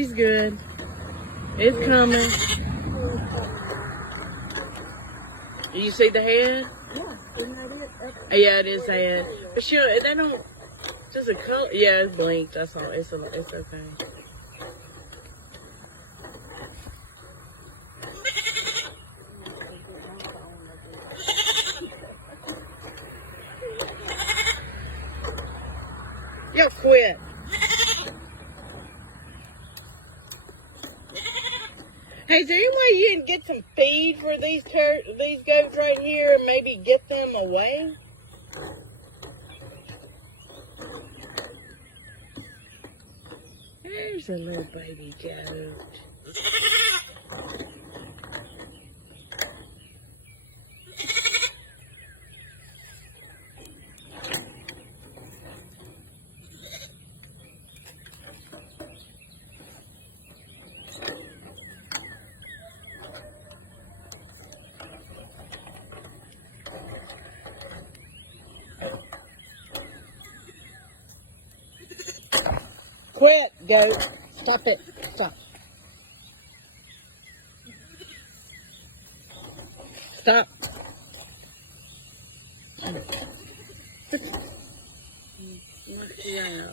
He's good. It's coming. You see the head? Yeah, isn't that it? Yeah, it is head. But sure, they don't. Just a color. Yeah, it's blinked. That's all. It's okay. Yo, quit. Hey, is there any way you can get some feed for these goats right here and maybe get them away? There's a little baby goat. Quit, goat. Stop it. Stop. Stop. Yeah.